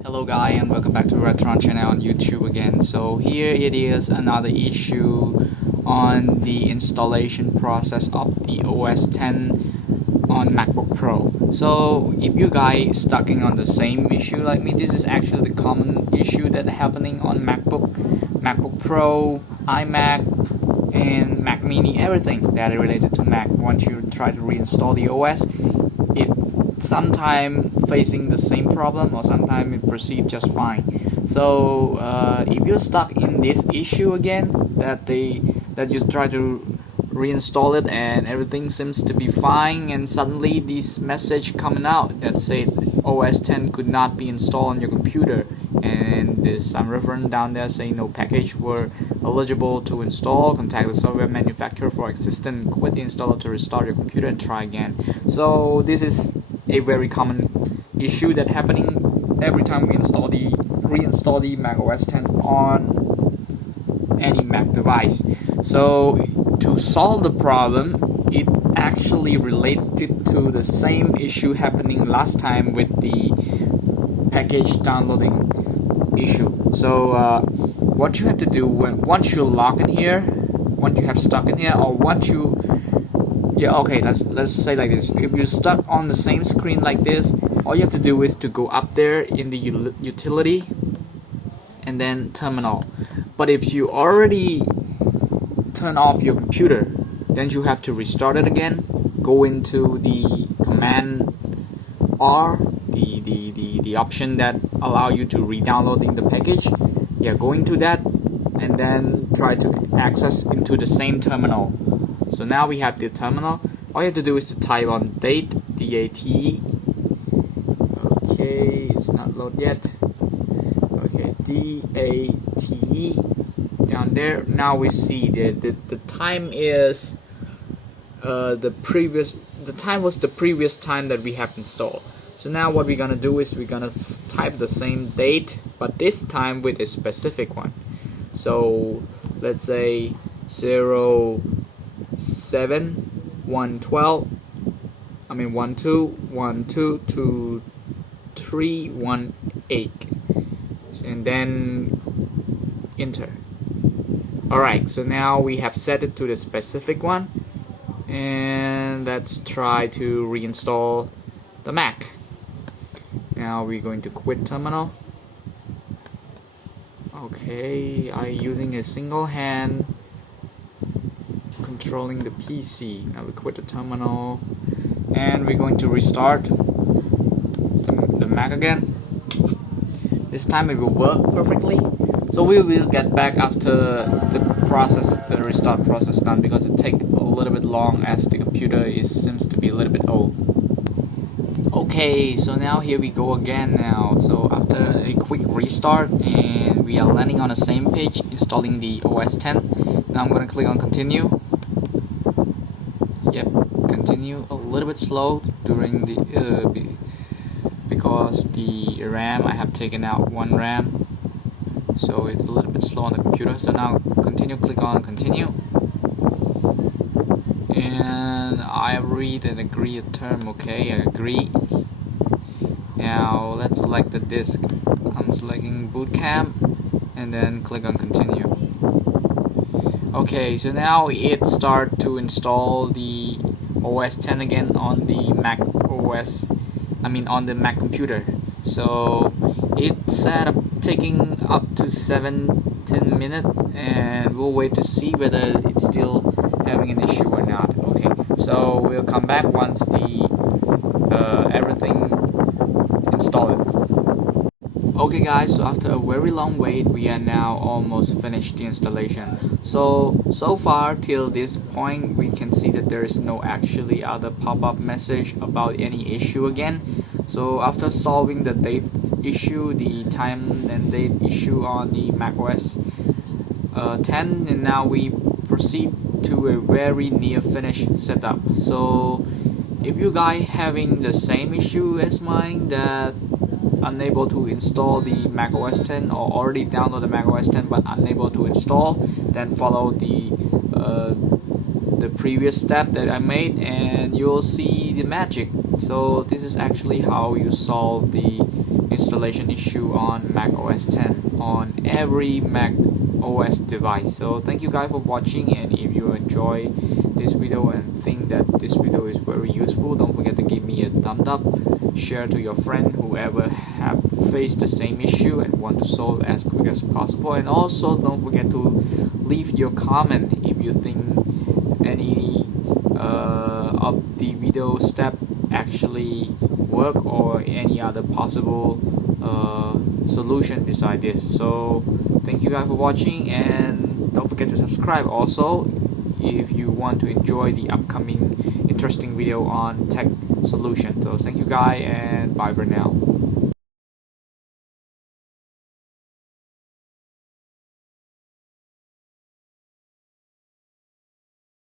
Hello guys, and welcome back to Retron channel on YouTube again. So here it is, another issue on the installation process of the OS 10 on MacBook Pro. So if you guys stuck in on the same issue like me, this is actually the common issue that happening on MacBook Pro, iMac, and Mac Mini, everything that is related to Mac. Once you try to reinstall the OS, it sometimes facing the same problem, or sometimes it proceeds just fine. So if you're stuck in this issue again, that you try to reinstall it and everything seems to be fine, and suddenly this message coming out that said OS 10 could not be installed on your computer, and there's some reference down there saying no package were eligible to install, contact the software manufacturer for assistance, quit the installer to restart your computer and try again. So this is a very common issue that happening every time we reinstall the macOS 10 on any Mac device. So to solve the problem, it actually related to the same issue happening last time with the package downloading issue. So what you have to do once you log in here, once you have stuck in here, or once you let's say like this. If you're stuck on the same screen like this, all you have to do is to go up there in the utility and then terminal. But if you already turn off your computer, then you have to restart it again. Go into the command R, the option that allow you to re-downloading the package. Go into that and then try to access into the same terminal. So now we have the terminal. All you have to do is to type on date, D-A-T-E. Okay, it's not loaded yet. Okay, D-A-T-E. Down there, now we see the time is the time was the previous time that we have installed. So now what we're gonna do is we're gonna type the same date, but this time with a specific one. So let's say 07/1/12. I mean 12/1/2/23/18, and then enter. Alright, so now we have set it to the specific one, and let's try to reinstall the Mac. Now we're going to quit terminal. Okay, I'm using a single hand controlling the PC. Now we quit the terminal and we're going to restart the Mac again. This time it will work perfectly. So we will get back after the restart process done, because it takes a little bit long as the computer seems to be a little bit old. Okay, so now here we go again now. So after a quick restart, and we are landing on the same page installing the OS 10. Now I'm going to click on continue. Yep, continue. A little bit slow during the because the RAM, I have taken out one RAM, so it's a little bit slow on the computer. So now continue, click on continue, and I read and agree a term. Okay, I agree. Now let's select the disk. I'm selecting boot camp and then click on continue. Okay, so now it start to install the OS 10 again on the Mac OS, on the Mac computer. So it's taking up to 17 minutes, and we'll wait to see whether it's still having an issue or not. Okay, so we'll come back once the everything installed. Okay guys, so after a very long wait, we are now almost finished the installation. So far till this point, we can see that there is no actually other pop-up message about any issue again. So after solving the date issue, the time and date issue on the macOS 10, and now we proceed to a very near finished setup. So if you guys having the same issue as mine, that unable to install the macOS 10, or already download the macOS 10 but unable to install, then follow the previous step that I made and you'll see the magic. So this is actually how you solve the installation issue on macOS 10 on every Mac OS device. So thank you guys for watching, and if you enjoy this video and think that this video is very useful, don't forget to give me a thumbs up, share to your friend whoever have faced the same issue and want to solve as quick as possible. And also don't forget to leave your comment if you think any of the video step actually work or any other possible solution beside this. So thank you guys for watching, and don't forget to subscribe also if you want to enjoy the upcoming interesting video on tech solution. So thank you guys, and bye for now.